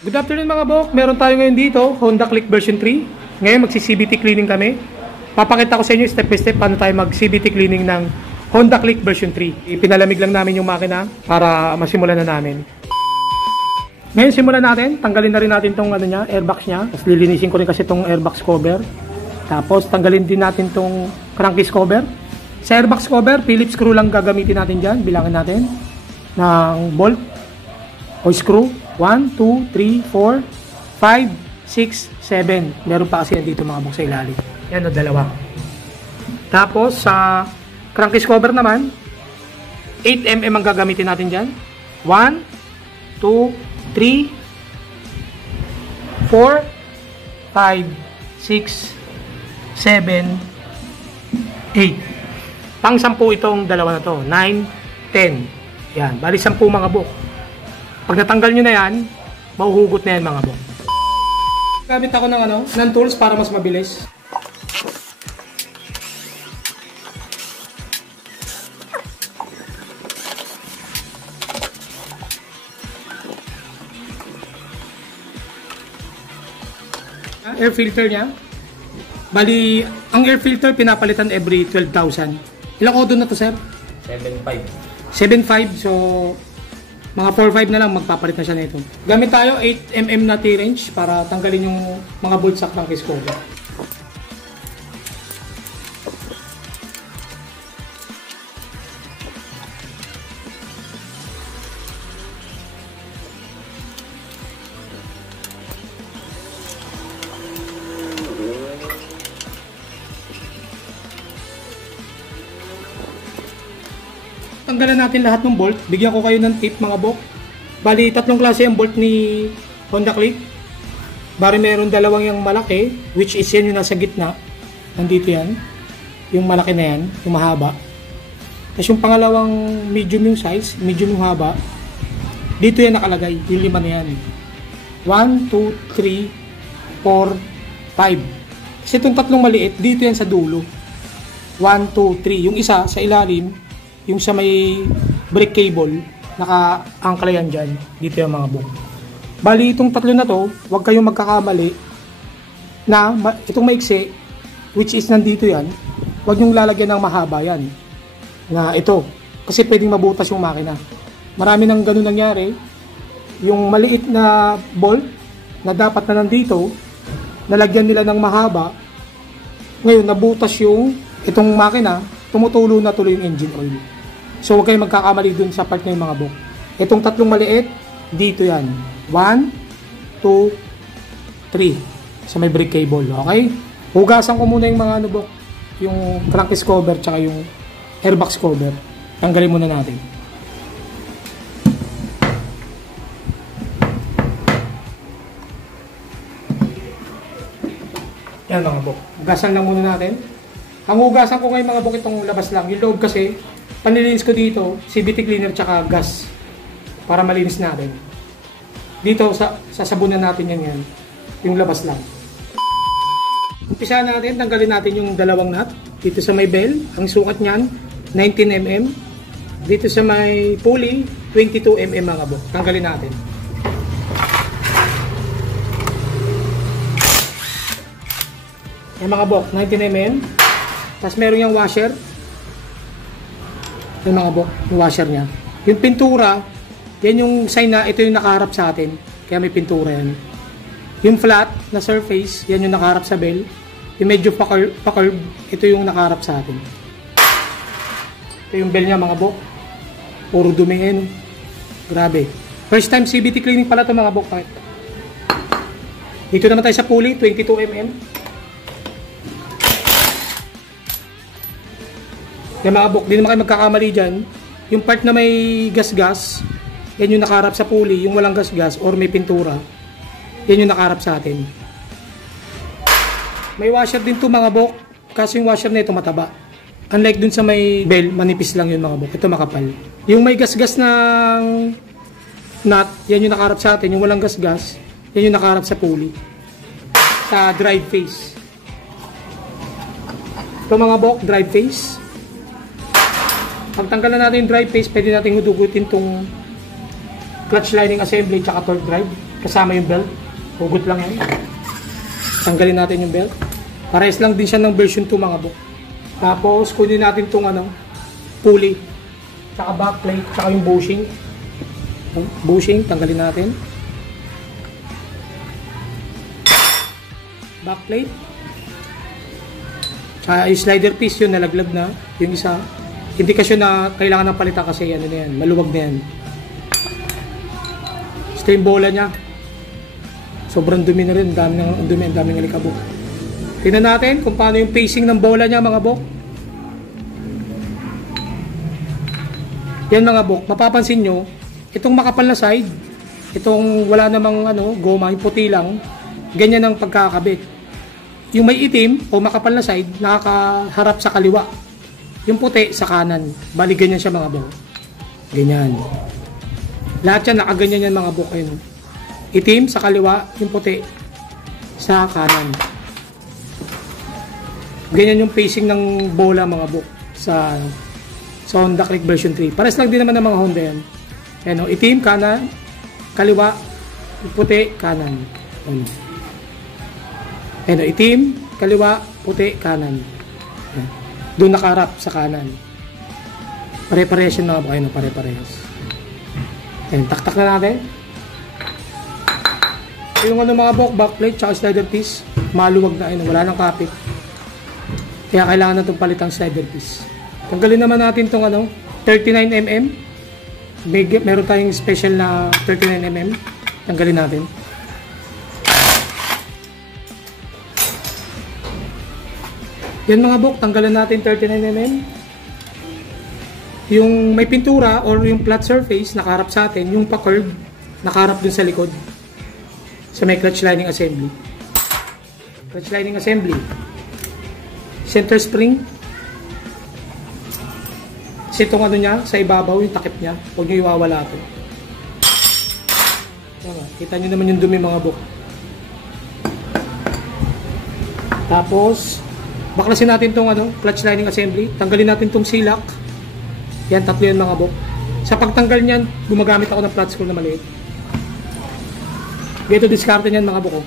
Good afternoon mga bok. Meron tayo ngayon dito, Honda Click version 3. Ngayon magsi-CVT cleaning kami. Papakita ko sa inyo step by step paano tayo mag-CVT cleaning ng Honda Click version 3. Ipinalamig lang namin yung makina para masimulan na namin. Ngayon simulan natin. Tanggalin na rin natin tong airbox niya. Tapos lilinisin ko rin kasi tong airbox cover. Tapos tanggalin din natin tong crankcase cover. Sa airbox cover, Phillips screw lang gagamitin natin dyan. Bilangin natin ng bolt o screw. 1, 2, 3, 4, 5, 6, 7. Meron pa kasi dito mga bok sa ilalim. Yan o, dalawa. Tapos sa crankcase cover naman, 8mm ang gagamitin natin dyan. 1, 2, 3, 4, 5, 6, 7, 8. Pang 10 itong dalawa na to. 9, 10. Yan, bali 10 mga bok. Pag natanggal nyo na yan, mahuhugot na yan mga bok. Gamit ako ng tools para mas mabilis. Air filter niya. Bali, ang air filter pinapalitan every 12,000. Ilang odo na to, sir? 7.5. 7.5, so mga 4.5 na lang magpapalit na siya nito. Gamit tayo 8mm na T-wrench para tanggalin yung mga bolts sa crankcase cover. Tanggalan natin lahat ng bolt. Bigyan ko kayo ng tip mga bok. Bali, tatlong klase ang bolt ni Honda Click. Bali, meron dalawang yung malaki, which is yan yung nasa gitna. Nandito yan. Yung malaki na yan, yung mahaba. Tapos yung pangalawang medium yung size, medium yung haba. Dito yan nakalagay, yung 5 na yan. 1, 2, 3, 4, 5. Kasi itong tatlong maliit, dito yan sa dulo. 1, 2, 3. Yung isa sa ilalim, yung sa may brake cable, naka-angkla yan dyan. Dito yung mga bok. Bali, itong tatlo na to, huwag kayong magkakamali na itong maiksi, which is nandito yan, huwag nyong lalagyan ng mahaba yan. Na ito. Kasi pwedeng mabutas yung makina. Marami nang ganun nangyari. Yung maliit na bolt na dapat na nandito, nalagyan nila ng mahaba. Ngayon, nabutas yung itong makina, tumutulo na tuloy yung engine oil. So, huwag kayong magkakamali dun sa part na yung mga bok. Itong tatlong maliit, dito yan. 1, 2, 3. Sa may brake cable. Okay? Hugasan ko muna yung mga bok. Yung crankcase cover, tsaka yung airbox cover. Tanggalin muna natin. Yan mga bok. Hugasan lang muna natin. Ang hugasan ko ngayon mga bok itong labas lang. Yung loob kasi, panilinis ko dito, CVT cleaner tsaka gas. Para malinis natin. Dito, sasabunan natin yan. Yung labas lang. Umpisa natin, tanggalin natin yung dalawang nut. Dito sa may bell, ang sukat niyan, 19mm. Dito sa may pulley, 22mm mga bok. Tanggalin natin. Yan mga bok, 19mm. Tapos meron yung washer. Yung mga bok, yung washer niya. Yung pintura, yan yung sign na ito yung nakaharap sa atin. Kaya may pintura yan. Yung flat na surface, yan yung nakaharap sa bell. Yung medyo pa-curve, ito yung nakaharap sa atin. Ito yung bell niya mga bok. Puro dumi yan. Grabe. First time CVT cleaning pala ito mga bok. Dito naman tayo sa pulley, 22mm. Yan mga bok, di naman kayo magkakamali dyan. Yung part na may gas-gas, yan yung nakaharap sa pulley. Yung walang gas-gas or may pintura, yan yung nakaharap sa atin. May washer din to mga bok, kasi yung washer na ito mataba. Unlike dun sa may bell, manipis lang yun mga bok. Ito makapal. Yung may gas-gas ng nut, yan yung nakaharap sa atin. Yung walang gas-gas, yan yung nakaharap sa pulley. Sa drive face. Ito mga bok, drive face. Pagtanggal na natin yung drive face, pwede natin hudugutin itong clutch lining assembly tsaka torque drive. kasama yung belt. Hugot lang yan. Tanggalin natin yung belt. Parehas lang din siya ng version 2 mga bok. Tapos kunin natin itong pulley. Tsaka backplate. Tsaka yung bushing. Bushing, tanggalin natin. Backplate. Tsaka yung slider piece yun, nalaglag na. Yung isa. Indikasyon na kailangan ng palitan kasi ano na yan, maluwag na yan. Ito yung bola niya. Sobrang dumi na rin, ang daming alikabok. Tingnan natin kung paano yung pacing ng bola niya mga bok. Yan mga bok, mapapansin nyo, itong makapal na side, itong wala namang goma, yung puti lang, ganyan ang pagkakabit. Yung may itim o makapal na side, nakakaharap sa kaliwa. Yung puti sa kanan. Bali ganyan siya mga bok. Ganyan. Lahat yan nakaganyan yan mga bok. Ayun. Itim sa kaliwa, yung puti sa kanan. Ganyan yung pacing ng bola mga bok sa Honda Click version 3. Pares lang din naman ng mga Honda yan. Ayan, itim kanan, kaliwa, puti kanan. Ayan, itim, kaliwa, puti kanan. Ayan. Doon nakaharap sa kanan. Pare-parehas yun mga bok. Ayan, pare-parehas. Ayan, taktak na natin. Yung mga bok, backplate, tsaka slider piece, maluwag na, wala nang kapit. Kaya kailangan na itong palitang slider piece. Tanggalin naman natin itong 39mm. Meron tayong special na 39mm. Tanggalin natin. Yan mga bok, tanggalin natin 39mm. Yung may pintura or yung flat surface nakaharap sa atin, yung pa-curve nakaharap dun sa likod. Sa may clutch lining assembly. Clutch lining assembly. Center spring. Kasi itong niya, sa ibabaw, yung takip niya. Huwag nyo iwawala ito. Kita nyo naman yung dumi mga bok. Tapos, baklasin natin itong clutch lining assembly. Tanggalin natin itong silak. Yan, tatlo yan mga bok. Sa pagtanggal niyan, gumagamit ako ng flat screw na maliit. Dito diskarte niyan mga bok.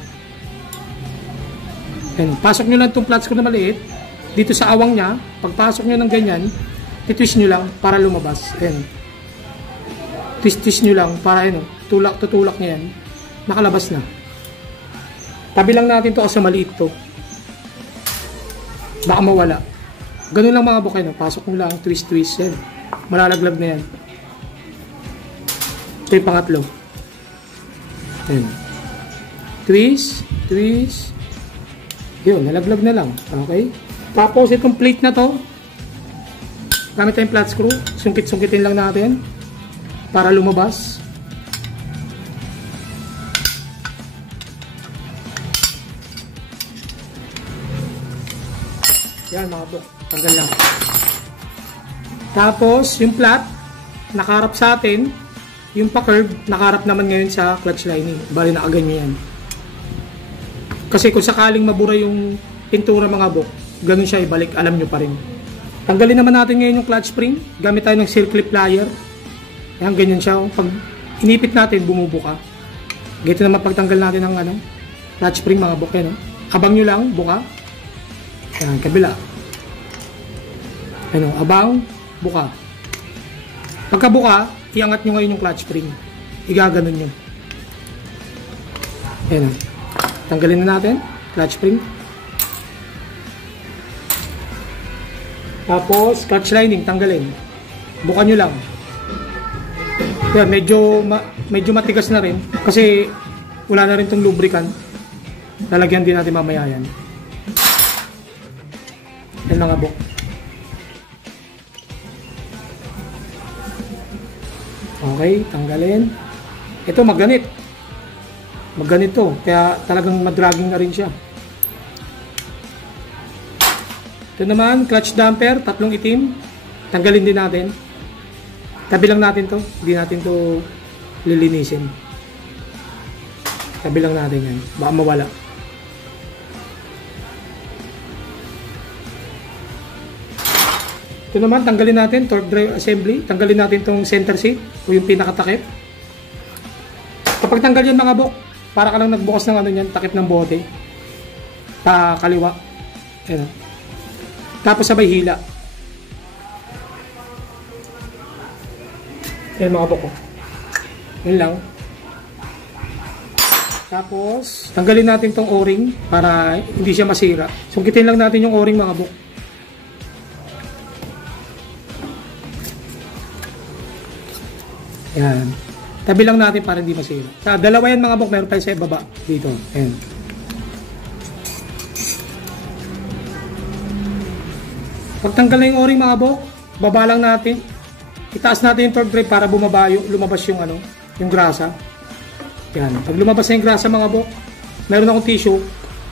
Yan, pasok nyo lang itong flat screw na maliit. Dito sa awang niya, pagpasok nyo ng ganyan, titwist nyo lang para lumabas. Ayan. Twist nyo lang para tutulak nyo yan. Nakalabas na. Tabi lang natin to kasi maliit to. Baka mawala. Ganun lang mga bok. Pasok nyo lang, twist. Yan. Malalaglag na yan. Ito yung pangatlo. Ayan. Twist. Yun, nalaglag na lang. Okay? Tapos itong plate na to, gamit tayong flat screw, sungkit-sungkitin lang natin para lumabas. Yan mga bok, tanggal lang. Tapos yung flat, nakaharap sa atin, yung pa-curve, nakaharap naman ngayon sa clutch lining. Bali nakaganyan yan. Kasi kung sakaling mabura yung pintura mga bok, ganun siya ibalik, alam nyo pa rin. Tanggalin naman natin ngayon yung clutch spring. Gamit tayo ng circle plier. Ayan, ganyan siya. Pag inipit natin, bumubuka. Ganito naman pagtanggal natin ng clutch spring mga bok. Abang nyo lang, buka. Ayan, kabila. Abang, buka. Pagkabuka, iangat nyo ngayon yung clutch spring. Igaganon nyo. Ayan. Tanggalin na natin, clutch spring. Tapos, clutch lining, tanggalin. Bukan nyo lang. Yan, medyo matigas na rin. Kasi, wala na rin itong lubricant. Lalagyan din natin mamaya yan. Yan lang nga, bok. Okay, tanggalin. Ito, magganit. Magganit to. Kaya talagang madragging na rin siya. Ito naman, clutch damper, tatlong itim. Tanggalin din natin. Tabi lang natin to. Hindi natin to lilinisin. Tabi lang natin yan. Baka mawala. Ito naman, tanggalin natin, torque drive assembly. Tanggalin natin tong center seat o yung pinakatakip. Kapag Kapag tanggal yan mga bok, para ka lang nagbukas ng ano yan, takip ng bote. Pa kaliwa. Ayan. Tapos sabay hila. Ayan mga bok. Yun lang. Tapos, tanggalin natin tong o-ring para hindi siya masira. Sungkitin lang natin yung o-ring mga bok. Yan. Tabi lang natin para hindi masira. Dalawa yan mga bok, meron tayo sa ibaba. Dito. Ayan. Pagtanggal na yung o-ring mga bok, baba lang natin. Itaas natin yung torque drive para bumaba yung, lumabas yung ano, yung grasa. Yan. Pag lumabas na yung grasa mga bok, meron akong tissue,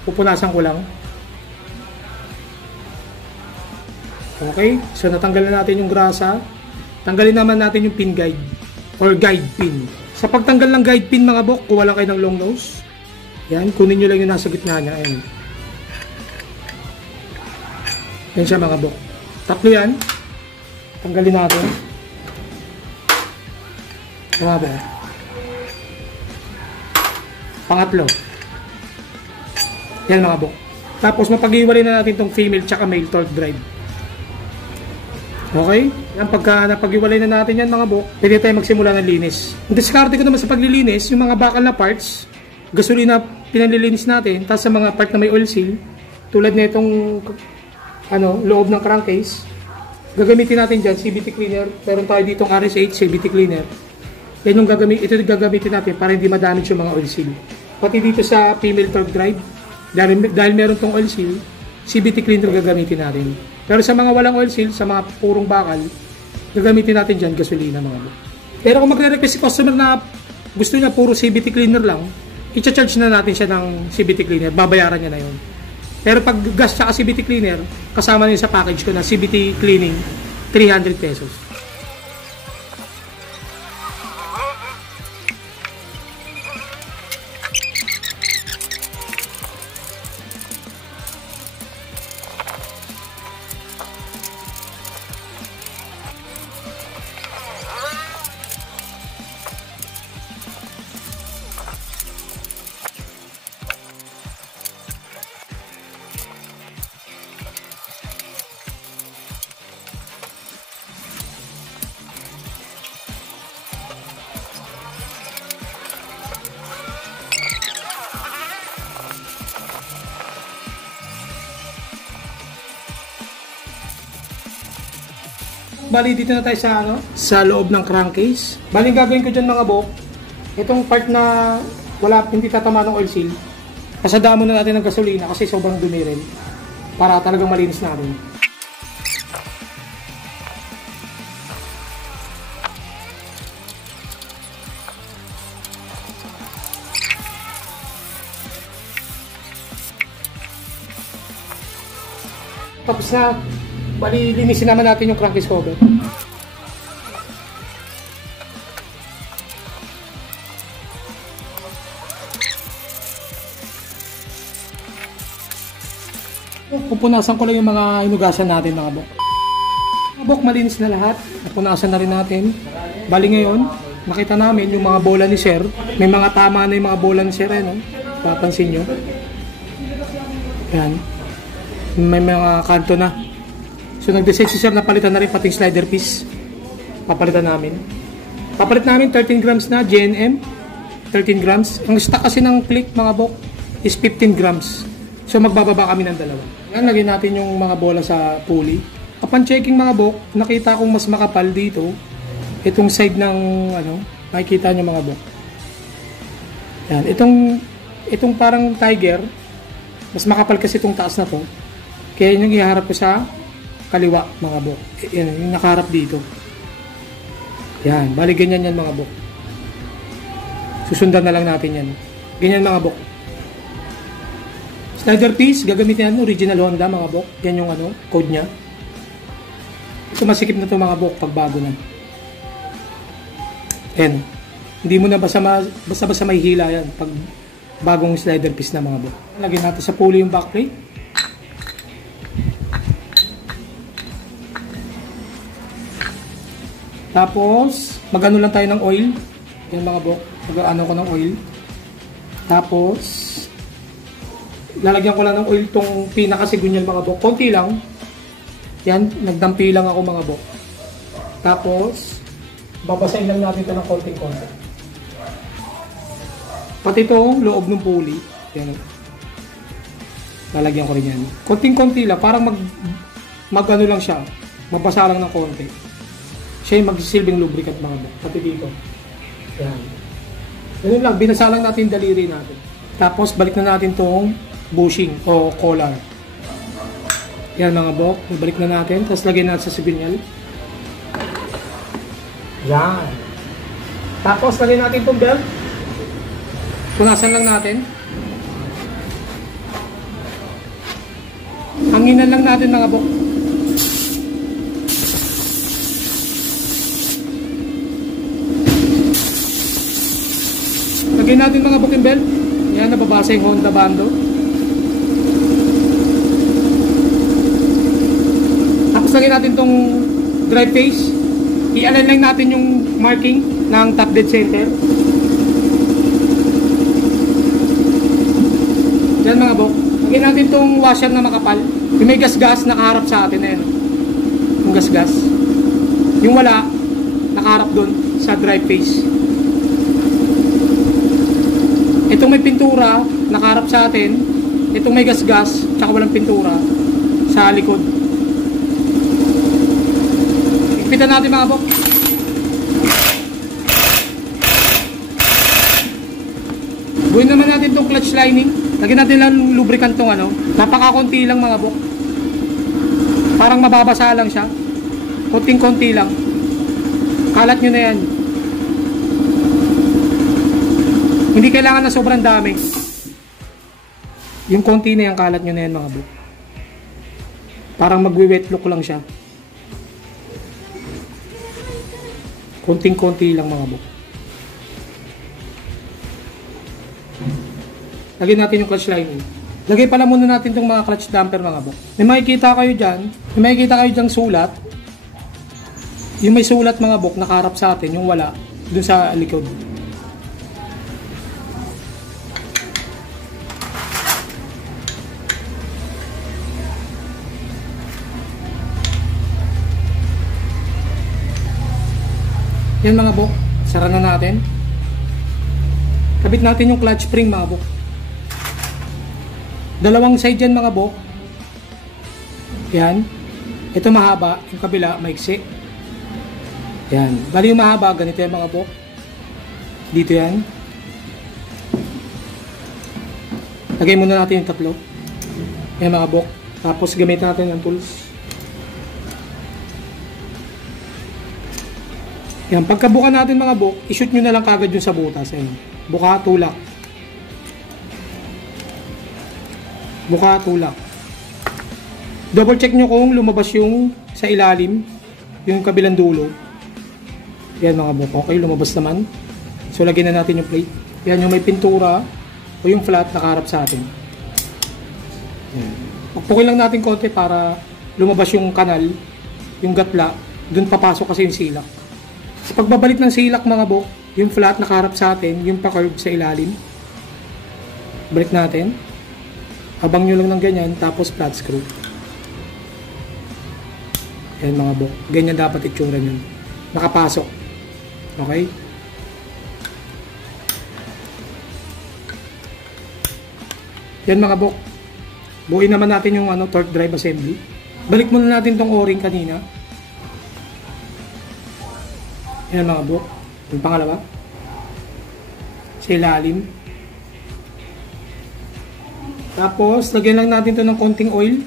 pupunasan ko lang. Okay? So natanggal na natin yung grasa. Tanggalin naman natin yung pin guide or guide pin. Sa pagtanggal ng guide pin mga bok, kuha lang kayo ng long nose. Yan, kunin nyo lang yung nasa gitna niya. Ayan. Yan siya mga bok. Tatlo yan. Tanggalin natin. Mga bok. Pangatlo. Yan mga bok. Tapos mapag-iwalay na natin itong female tsaka male torque drive. Okay? Yan, pagka napag-iwalay na natin yan mga bok, pwede tayo magsimula ng linis. Ang diskarte ko naman sa paglilinis, yung mga bakal na parts, gasolina pinalilinis natin, tapos sa mga part na may oil seal, tulad na itong loob ng crankcase, gagamitin natin dyan, CVT cleaner. Meron tayo ditong RS8 CVT cleaner. Yan yung ito yung gagamitin natin para hindi ma-damage yung mga oil seal. Pati dito sa female torque drive, dahil meron tong oil seal, CVT cleaner gagamitin natin. Pero sa mga walang oil seal, sa mga purong bakal, gagamitin natin dyan gasolina mga bok. Pero kung magre-request si customer na gusto niya puro CVT cleaner lang, i-charge na natin siya ng CVT cleaner, babayaran niya na yun. Pero pag gas tsaka CVT cleaner, kasama niyo sa package ko na CVT cleaning, 300 pesos. Bali, dito na tayo sa loob ng crankcase. Bali, gagawin ko dyan mga bok, itong part na hindi tatama ng oil seal, pasadaan muna natin ng gasolina kasi sobrang dumi rin para talagang malinis natin. Tapos na, bali, linisin naman natin yung crankcase cover. Pupunasan ko lang yung mga inugasan natin mga bok. Mga bok, malinis na lahat. Napunasan na rin natin. Bali ngayon, nakita namin yung mga bola ni Sir. May mga tama na yung mga bola ni Sir. Papansin nyo. Yan. May mga kanto na. So nag-decide si Sir na palitan na rin pati slider piece. Papalitan namin. Papalit namin 13 grams na GNM. 13 grams. Ang stock kasi ng click mga bok is 15 grams. So magbababa kami ng dalawa. Yan, lagyan natin yung mga bola sa pulley. Upon checking mga bok, nakita kong mas makapal dito. Itong side ng makikita nyo mga bok. Yan, itong parang tiger, mas makapal kasi itong taas na to. Kaya yung iharap ko sa kaliwa mga bok. Yan, yung nakaharap dito. Yan, bali ganyan yan mga bok. Susundan na lang natin yan. Ganyan mga bok. Slider piece, gagamitin natin original Honda mga bok. Yan yung code nya. Ito masikip na to mga bok pag bago na. Yan. Hindi mo na basta may hila yan pag bagong slider piece na mga bok. Lagyan natin sa pulley yung backplate. Tapos, magano lang tayo ng oil. Yan mga bok. Mag-ano ko ng oil. Tapos, lalagyan ko lang ng oil tong pinakasigunyal mga bok. Konti lang. Yan, nagdampi lang ako mga bok. Tapos, babasahin lang natin ito ng konting-konti. Pati itong loob ng pulley. Yan. Lalagyan ko rin yan. Konting-konti lang. Parang mag-ano lang siya. Mabasa lang ng konti. Siya yung magsisilbing lubricant mga bok. Pati dito. Yan. Ganun lang. Binasa lang natin yung daliri natin. Tapos, balik na natin itong bushing o collar. Yan mga bok. Ibalik na natin. Tapos, lagyan natin sa sigunyal. Yan. Tapos, lagyan natin itong belt. Punasan lang natin. Hanginan lang natin mga bok. Lagyan natin mga bok yung belt. Yan, nababasa yung Honda bando. Tapos lagyan natin itong drive face. I-align lang natin yung marking ng top dead center. Yan mga bok. Lagyan natin itong washer na makapal. Yung may gas-gas nakaharap sa atin. Ayan. Yung gas-gas. Yung wala, nakaharap doon sa drive face. Itong may pintura, nakaharap sa atin. Itong may gas-gas, tsaka walang pintura, sa likod. Ipitan natin mga bok. Buhin naman natin itong clutch lining. Lagyan natin lang lubricant tong ano. Napakakunti lang mga bok. Parang mababasa lang siya. Kunting-kunti lang. Kalat nyo na yan. Hindi kailangan na sobrang dami. Yung konti na yung kalat nyo na yan mga bok. Parang magwi-wet look lang siya. Kunting-kunti lang mga bok. Lagyan natin yung clutch lining. Lagay pala muna natin itong mga clutch damper mga bok. May makikita kayo dyan. May makikita kayo dyang sulat. Yung may sulat mga bok nakaharap sa atin. Yung wala. Dun sa likod. Yan mga bok. Sara na natin. Kabit natin yung clutch spring mga bok. Dalawang side yan mga bok. Yan. Ito mahaba. Yung kabila maiksi. Yan. Bali yung mahaba. Ganito yan mga bok. Dito yan. Lagay muna natin yung tatlo. Yan mga bok. Tapos gamitin natin yung tools. Yan. Pagkabuka natin mga bok, i-shoot nyo na lang kagad yung sa butas. Yan. Buka, tulak. Buka, tulak. Double check nyo kung lumabas yung sa ilalim, yung kabilang dulo. Yan mga bok. Okay, lumabas naman. So, lagyan na natin yung plate. Yan yung may pintura o yung flat nakaharap sa atin. Yan. Pagpukin lang natin konti para lumabas yung kanal, yung gatla. Doon papasok kasi yung silak. Sa pagbabalik ng silak mga bok, yung flat nakaharap sa atin, yung pa-curve sa ilalim. Balik natin. Habang nyo lang ng ganyan, tapos flat screw. Yan mga bok. Ganyan dapat itsura nyo. Nakapasok. Okay? Yan mga bok. Buuin naman natin yung torque drive assembly. Balik muna natin tong o-ring kanina. Yan mga bok. Yung pangalawa. Sa ilalim. Tapos, lagyan lang natin to ng konting oil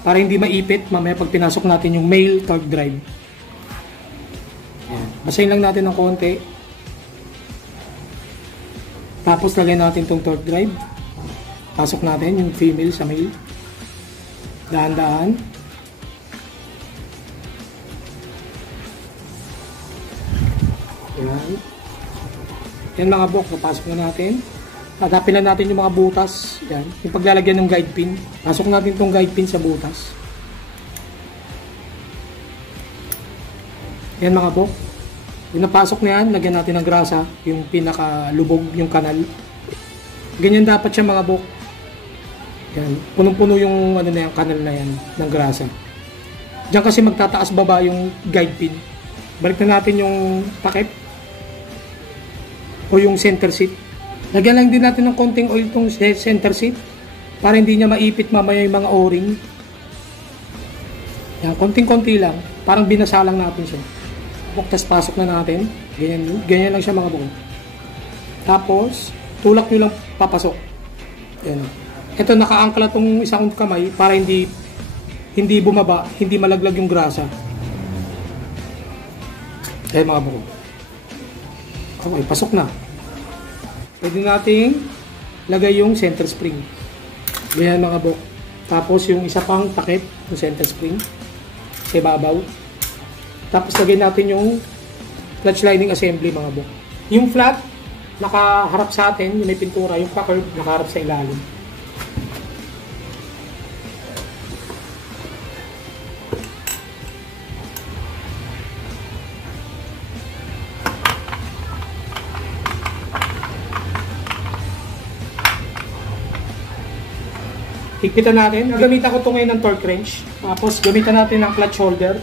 para hindi maipit mamaya pag pinasok natin yung male torque drive. Yan. Basahin lang natin ng konti. Tapos, lagyan natin tong torque drive. Pasok natin yung female sa male. Dahan-dahan. Yan. Yan mga bok, napasok na natin. Tatapin lang natin yung mga butas. Yan. Yung paglalagyan ng guide pin. Pasok natin itong guide pin sa butas. Yan mga bok. Yung napasok na yan, lagyan natin ng grasa, yung pinakalubog, yung kanal. Ganyan dapat siya mga bok. Yan, punong-puno yung ano na yan, kanal na yan ng grasa. Diyan kasi magtataas baba yung guide pin. Balik na natin yung takip o yung center seat. Lagyan lang din natin ng konting oil tong center seat para hindi niya maipit mamaya yung mga o-ring. Yan, konting-konti lang. Parang binasa lang natin siya. Tapos pasok na natin. Ganyan lang siya mga bukod. Tapos, tulak nyo lang papasok. Yan. Ito, nakaangkla tong isang kamay para hindi bumaba, hindi malaglag yung grasa. Ayan mga bukod. Okay, pasok na. Pwede nating lagay yung center spring. Ganyan mga bukod. Tapos yung isa pang takip, yung center spring. Sa ibabaw. Tapos lagay natin yung clutch lining assembly mga bok. Yung flat, nakaharap sa atin, yung may pintura, yung pa-curve, nakaharap sa ilalim. Higpitan natin. Gamitan ko ito ngayon ng torque wrench. Tapos gamitan natin ng clutch holder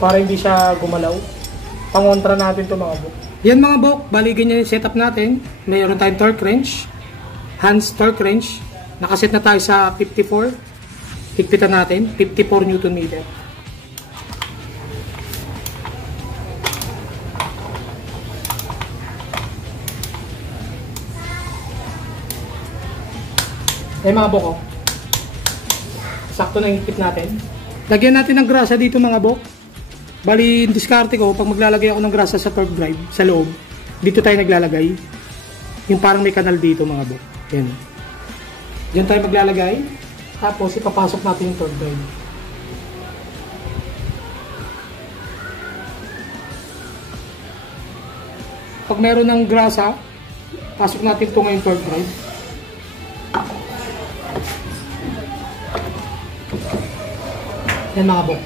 para hindi siya gumalaw. Pangontra natin ito mga bok. Yan mga bok, bali ganyan yung setup natin. Mayroon tayong torque wrench, hands torque wrench. Nakaset na tayo sa 54. Higpitan natin, 54 Newton meter. Mga bok, oh. Sakto na yung higpit natin. Lagyan natin ng grasa dito mga bok. Bali, diskarte ko, pag maglalagay ako ng grasa sa torque drive, sa loob, dito tayo naglalagay. Yung parang may kanal dito mga bok. Yan. Diyan tayo maglalagay. Tapos, ipapasok natin yung torque drive. Pag meron ng grasa, pasok natin ito ngayong torque drive. Yan mga bok.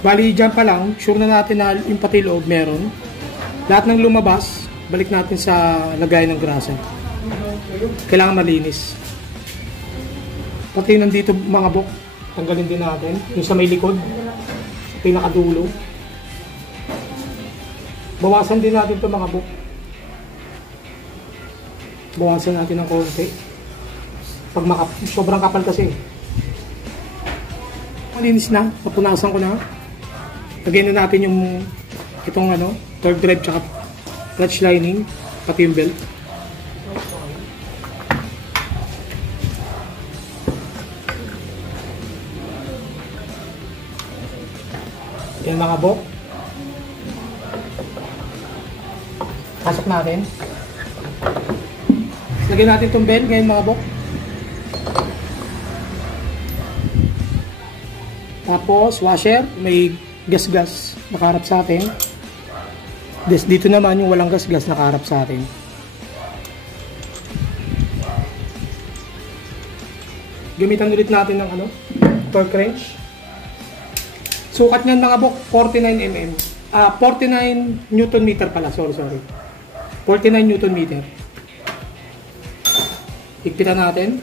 Bali, dyan pa lang, sure na natin na yung pati loob meron. Lahat ng lumabas, balik natin sa lagay ng grasa. Kailangan malinis. Pati nandito mga bok, tanggalin din natin. Yung sa may likod, pinakadulo. Bawasan din natin ito mga bok. Bawasan natin ng konti. Pag sobrang kapal kasi. Malinis na, napunasan ko na. Lagyan na natin yung itong torque drive tsaka clutch lining, pati yung belt. Yan mga bok. Pasok natin. Lagyan natin itong belt ngayon mga bok. Tapos washer, may gas-gas nakaharap sa atin. Dito naman yung walang gas-gas nakaharap sa atin. Gamitan ulit natin ng torque wrench. Sukat niyan mga bok, 49 mm. 49 Newton meter pala, sorry. 49 Newton meter. Higpitan natin.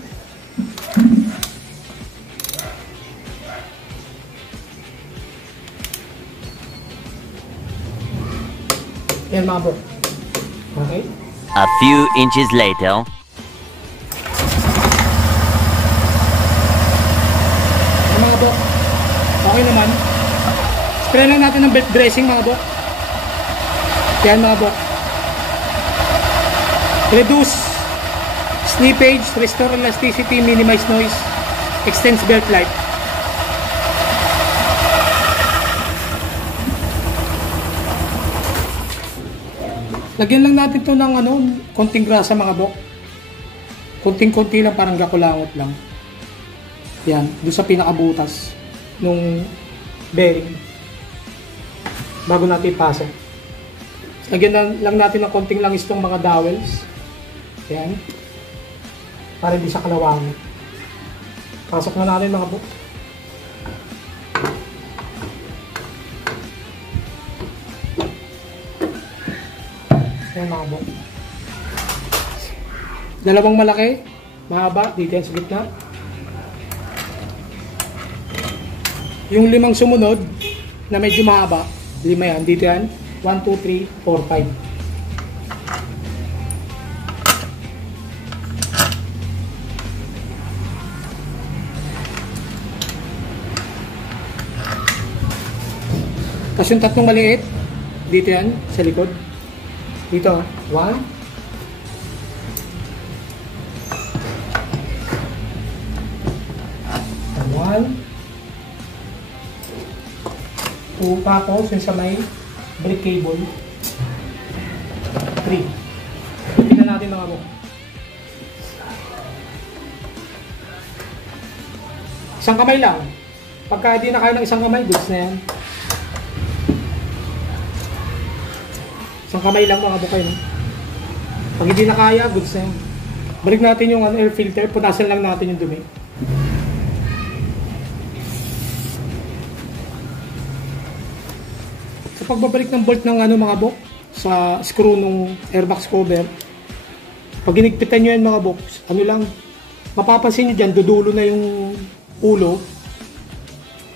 Yan mga bok. Okay? A few inches later. Yan mga bok. Okay naman. Spray lang natin ng belt bracing mga bok. Yan mga bok. Reduce slippage, restore elasticity, minimize noise, extends belt life. Lagyan lang natin to ng konting grasa mga bok. Konting-konti lang, parang gakulangot lang. Yan, doon sa pinakabutas nung bearing. Bago natin ipasok. Lagyan lang natin ng konting langis tong mga dowels. Yan. Para hindi siya kalawangan. Pasok na natin mga bok. Ayan mga bok. Dalawang malaki, mahaba, dito yan sa gitna. Yung 5 sumunod, na medyo mahaba, 5 yan, dito yan. 1, 2, 3, 4, 5. Tapos yung 3 maliit, dito yan, sa likod. Dito, 1. 2 tapos yung sa may brick cable. 3. Tingnan natin mga bok. Isang kamay lang. Pagka di na kaya ng isang kamay, goods na yan. Isang kamay lang mga bukay, no? Pag hindi na kaya, goods na yan. Balik natin yung air filter, punasan lang natin yung dumi. Sa pagbabalik ng bolt ng mga bok, sa screw nung airbox cover, pag ginigpitan nyo yan mga bok, mapapansin nyo dyan, dudulo na yung ulo.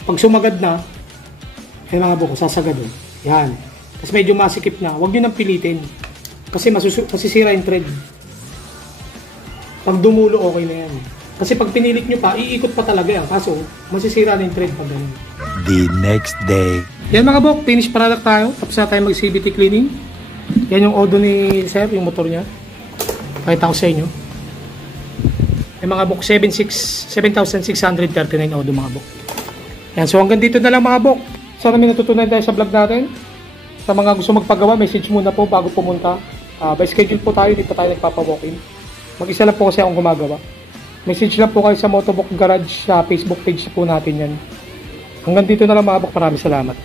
Pag sumagad na, mga bok, sasagad doon. Yan. Tapos medyo masikip na, huwag nyo nang pilitin. Kasi masisira yung thread. Pag dumulo, okay na yan. Kasi pag pinilit nyo pa, iikot pa talaga yan. Kaso, masisira na yung thread pag ganun. The next day. Yan mga bok, finished product tayo. Tapos na tayo mag-CVT cleaning. Yan yung odo ni Sir, yung motor niya. Pakita ko sa inyo. Yung mga bok, 7,639 odo mga bok. Yan, so hanggang dito na lang mga bok. Sana may natutunan tayo sa vlog natin. Sa mga gusto magpagawa, message muna po bago pumunta. By schedule po tayo, hindi pa tayo nagpapa-walk-in. Mag-isa lang po kasi akong gumagawa. Message lang po kayo sa Motovlog Garage sa Facebook page po natin yan. Hanggang dito na lang mga bok, maraming salamat.